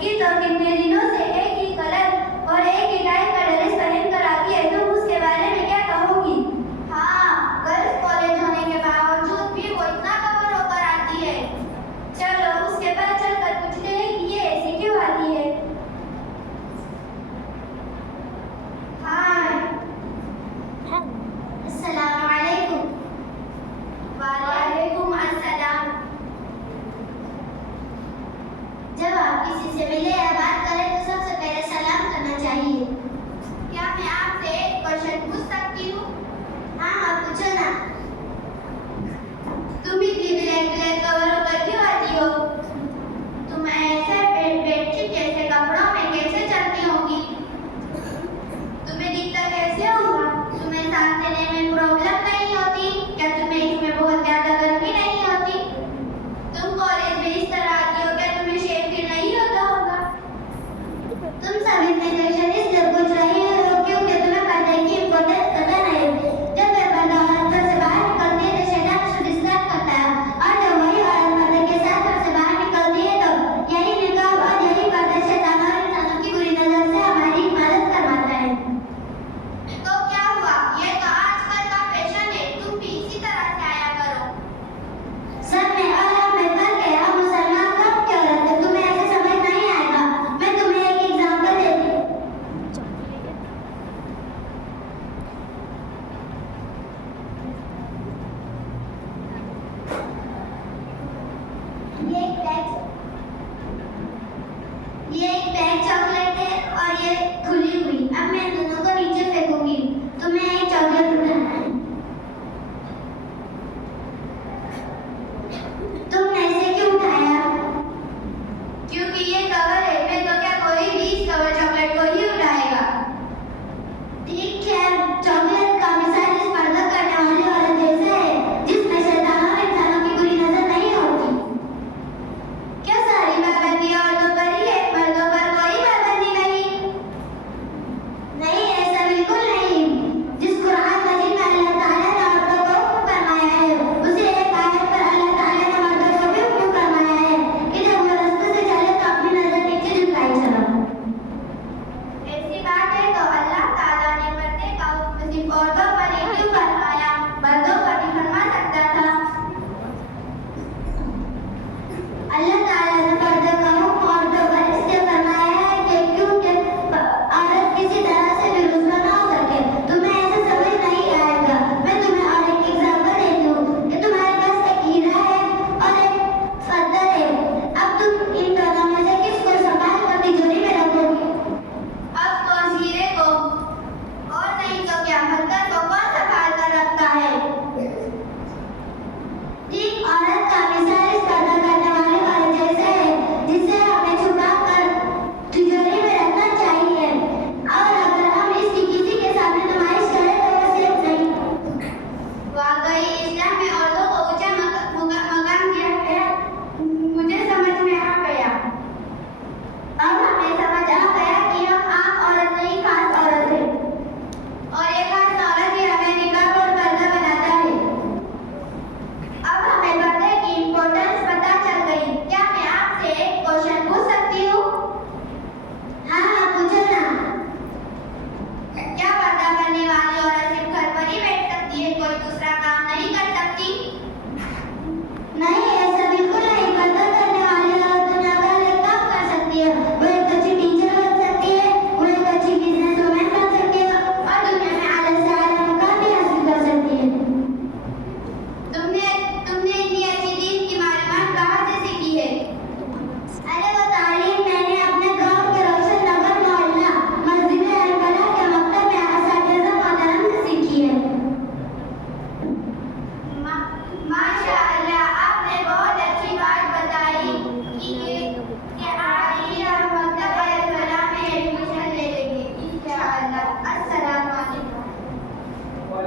लड़की तो कितने दिनों से एक ही कलर और एक ही टाइप का ड्रेस पहन कर आती है, तुम उसके बारे में क्या कहोगी? हाँ, गर्ल्स कॉलेज होने के बावजूद भी वो इतना कवर होकर आती है। चलो उसके पास चलकर पूछते हैं कि ये ऐसे क्यों आती है। हाँ, अस्सलाम वालेकुम। वालेकुम अस्सलाम। जब आप किसी से मिले या बात करें तो सबसे पहले सलाम करना चाहिए। क्या मैं आपसे एक क्वेश्चन पूछ सकती हूँ? हाँ, पूछो ना। तुम इतनी ब्लैक कवर होकर क्यों आती हो? तुम ऐसे बेडशीट जैसे कपड़ों में कैसे चलती होगी? तुम्हें दिखता कैसे होगा? तुम्हें सांस लेने में प्रॉब्लम नहीं होती? क्या तुम्हें इसमें बहुत ज्यादा गर्मी नहीं होती? तुम कॉलेज में इस तरह आती हो, क्या तुम्हें शेम फील नहीं होता होगा? तुम सभी इतने क्वेश्चन इसलिए पूछ रही हो क्योंकि तुम्हें पर्दे की इम्पोर्टेंस पता नहीं। जब मैं पर्दा घर से बाहर निकलती है तो शैतान उसको डिस्ट्रैक्ट करता है, और जब वही औरत पर्दे के साथ घर से बाहर निकलती है तो यही निकाब और यही पर्दा शैतान और इंसानों की बुरी नजर से हमारी हिफाजत करवाता है। तो क्या हुआ? ये तो आजकल का फैशन है, तुम भी इसी तरह से आया करो। सब में और हम में फर्क है, हम मुसलमान कम क्यों रहते, तुम्हें ऐसे समझ नहीं आएगा। मैं तुम्हें एक एग्जांपल देती हूँ। ये एक पैक चॉकलेट है और ये खुली हुई। अब मैं दोनों को नीचे फेंकूंगी। तुम्हें एक